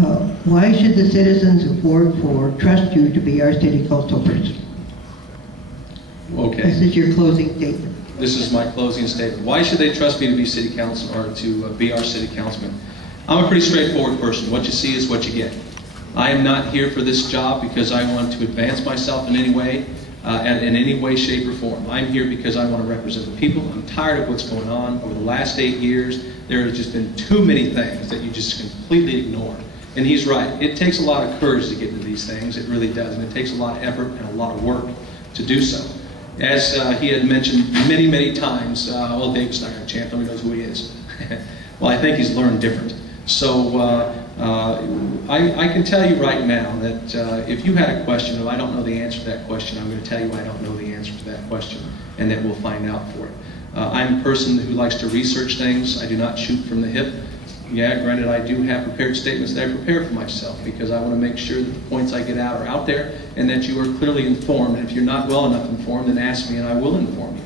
Why should the citizens of Ward 4 trust you to be our city council person? Okay. This is your closing statement. This is my closing statement. Why should they trust me to be city council or to be our city councilman? I'm a pretty straightforward person. What you see is what you get. I am not here for this job because I want to advance myself in any way, in any way, shape, or form. I'm here because I want to represent the people. I'm tired of what's going on. Over the last 8 years, there has just been too many things that you just completely ignore. And he's right. It takes a lot of courage to get into these things. It really does. And it takes a lot of effort and a lot of work to do so. As he had mentioned many, many times, well, David's not going to chant. Nobody knows who he is. Well, I think he's learned different. So I can tell you right now that if you had a question, if I don't know the answer to that question, I'm going to tell you I don't know the answer to that question, and that we'll find out for it. I'm a person who likes to research things. I do not shoot from the hip. Yeah, granted, I do have prepared statements that I prepare for myself because I want to make sure that the points I get out are out there and that you are clearly informed. And if you're not well enough informed, then ask me and I will inform you.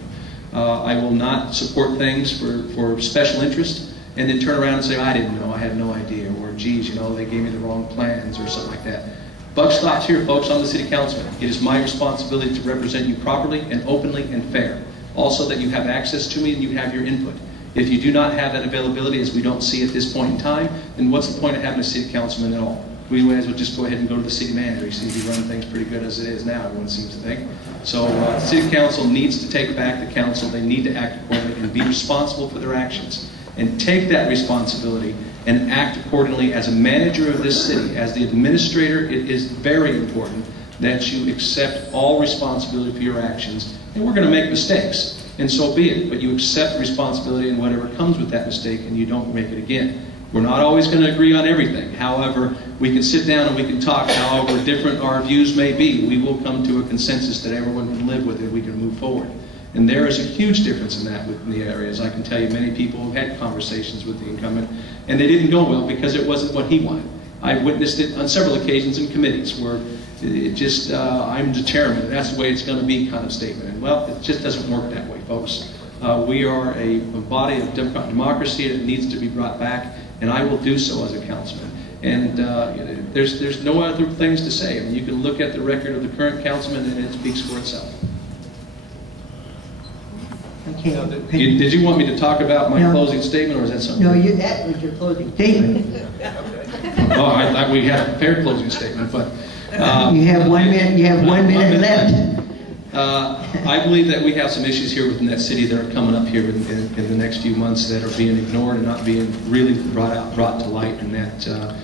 I will not support things for special interest and then turn around and say, I didn't know, I had no idea, or geez, you know, they gave me the wrong plans or something like that. Buck stops here, folks. I'm the city councilman. It is my responsibility to represent you properly and openly and fair. Also that you have access to me and you have your input. If you do not have that availability, as we don't see at this point in time, then what's the point of having a city councilman at all? We might as well just go ahead and go to the city manager. He seems to be running things pretty good as it is now, everyone seems to think. So city council needs to take back the council. They need to act accordingly and be responsible for their actions. And take that responsibility and act accordingly. As a manager of this city, as the administrator, it is very important that you accept all responsibility for your actions. And we're going to make mistakes. And so be it, but you accept responsibility in whatever comes with that mistake and you don't make it again. We're not always going to agree on everything. However, we can sit down and we can talk. However different our views may be, we will come to a consensus that everyone can live with and we can move forward. And there is a huge difference in that in the areas. I can tell you many people have had conversations with the incumbent and they didn't go well because it wasn't what he wanted. I've witnessed it on several occasions in committees where it just, I'm the chairman, and that's the way it's going to be kind of statement. And well, it just doesn't work that way, folks. We are a body of democracy that needs to be brought back, and I will do so as a councilman. And there's no other things to say. I mean, you can look at the record of the current councilman, and it speaks for itself. Okay. Did you want me to talk about my closing statement, or is that something? No, that was your closing statement. Oh, I thought we had a prepared closing statement, but you have 1 minute. You have 1 minute left. I believe that we have some issues here within that city that are coming up here in the next few months that are being ignored and not being really brought to light, and that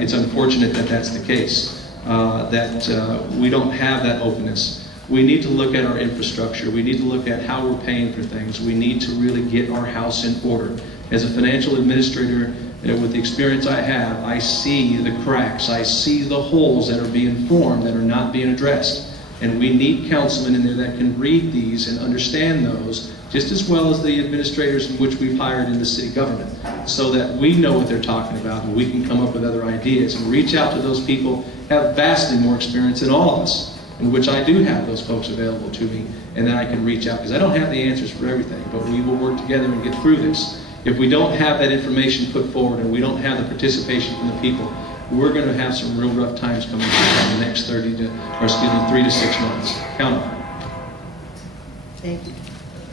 it's unfortunate that that's the case. That we don't have that openness. We need to look at our infrastructure. We need to look at how we're paying for things. We need to really get our house in order. As a financial administrator, with the experience I have, I see the cracks. I see the holes that are being formed that are not being addressed. And we need councilmen in there that can read these and understand those just as well as the administrators in which we've hired in the city government, so that we know what they're talking about and we can come up with other ideas and reach out to those people who have vastly more experience than all of us, in which I do have those folks available to me, and then I can reach out, because I don't have the answers for everything, but we will work together and get through this. If we don't have that information put forward and we don't have the participation from the people, we're going to have some real rough times coming in the next 3 to 6 months. Count on it. Thank you.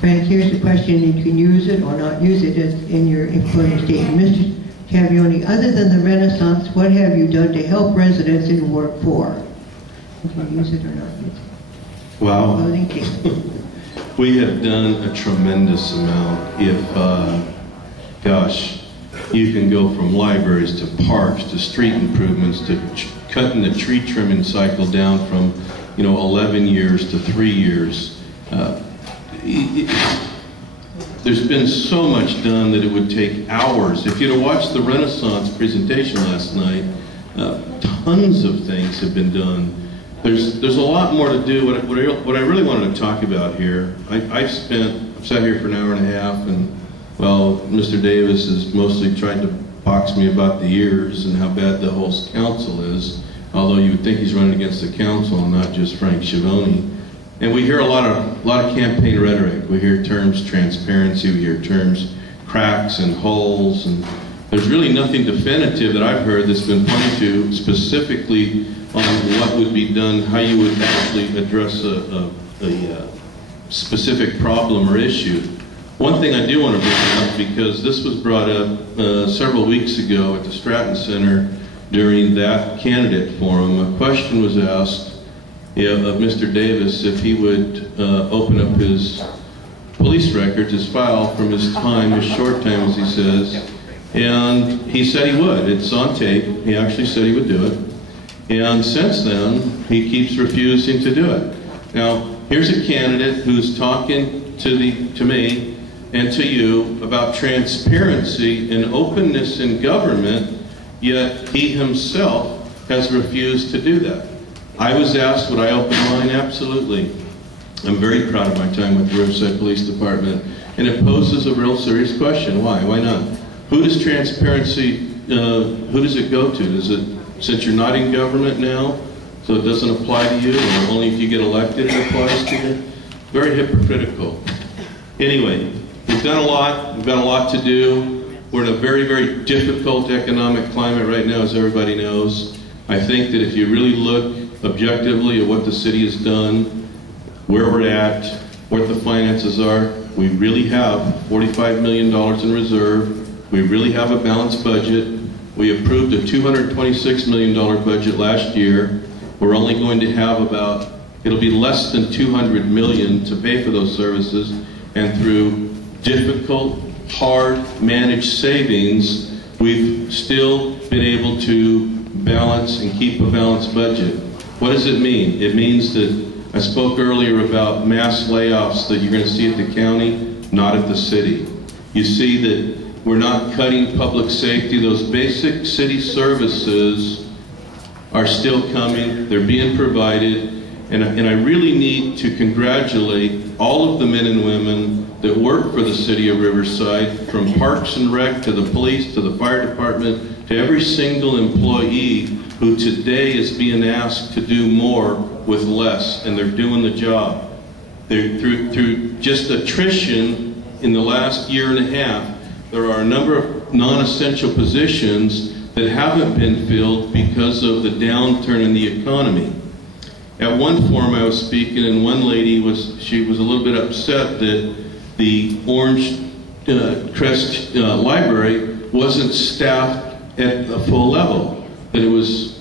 Frank, here's the question. You can use it or not use it in your employment statement. Mr. Cavioni, other than the Renaissance, what have you done to help residents in Ward 4? You can use it or not use it. Well, we have done a tremendous amount. Gosh, you can go from libraries to parks to street improvements to cutting the tree trimming cycle down from 11 years to 3 years. There's been so much done that it would take hours. If you'd have watched the Renaissance presentation last night, tons of things have been done. There's a lot more to do. What I really wanted to talk about here, I've sat here for an hour and a half, and well, Mr. Davis has mostly tried to box me about the ears and how bad the whole council is, although you would think he's running against the council and not just Frank Schiavone. And we hear a lot of campaign rhetoric. We hear terms transparency, we hear terms cracks and holes, and There's really nothing definitive that I've heard that's been pointed to specifically on what would be done, how you would actually address a specific problem or issue. One thing I do want to bring up, because this was brought up several weeks ago at the Stratton Center during that candidate forum, a question was asked of Mr. Davis if he would open up his police records, his file from his time, his short time as he says, and he said he would. It's on tape. He actually said he would do it. And since then, he keeps refusing to do it. Now, here's a candidate who's talking to me and to you about transparency and openness in government, yet he himself has refused to do that. I was asked, would I open mine? Absolutely. I'm very proud of my time with the Riverside Police Department, and it poses a real serious question. Why? Why not? Who does transparency, who does it go to? Does it, since you're not in government now, so it doesn't apply to you, or only if you get elected it applies to you? Very hypocritical. Anyway, we've done a lot. We've got a lot to do. We're in a very, very difficult economic climate right now, as everybody knows. I think that if you really look objectively at what the city has done, where we're at, what the finances are, we really have $45 million in reserve. We really have a balanced budget. We approved a $226 million budget last year. We're only going to have about, it'll be less than $200 million to pay for those services, and through difficult, hard managed savings, we've still been able to balance and keep a balanced budget. What does it mean? It means that I spoke earlier about mass layoffs that you're going to see at the county, not at the city. You see that we're not cutting public safety. Those basic city services are still coming. They're being provided. And I really need to congratulate all of the men and women that work for the city of Riverside, from Parks and Rec to the police to the fire department to every single employee who today is being asked to do more with less, and they're doing the job. They're through just attrition in the last year and a half, there are a number of non-essential positions that haven't been filled because of the downturn in the economy. At one forum I was speaking, and one lady was a little bit upset that the Orange Crest Library wasn't staffed at a full level, that it was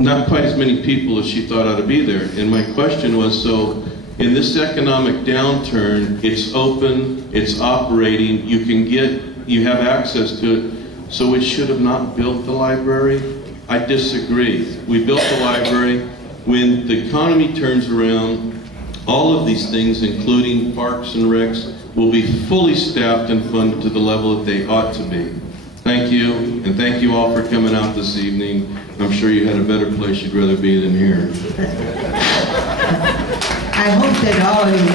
not quite as many people as she thought ought to be there. And my question was, so in this economic downturn, it's open, it's operating, you have access to it, so it should have not built the library? I disagree. We built the library. When the economy turns around, all of these things, including parks and recs, will be fully staffed and funded to the level that they ought to be. Thank you, and thank you all for coming out this evening. I'm sure you had a better place you'd rather be than here. I hope that all of you,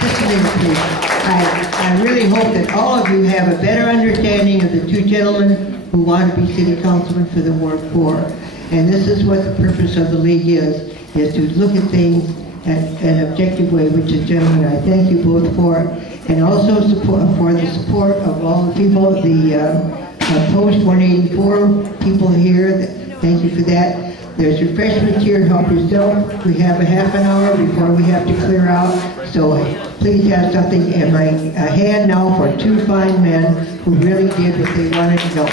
just a minute please, I really hope that all of you have a better understanding of the two gentlemen who want to be city councilmen for the Ward 4. And this is what the purpose of the league is to look at things an objective way, which is, gentlemen, I thank you both for, and also for the support of all the people, the Post 184 people here. Thank you for that. There's refreshments here. Help yourself. We have a half an hour before we have to clear out. So please have something in my hand now for two fine men who really did what they wanted to know.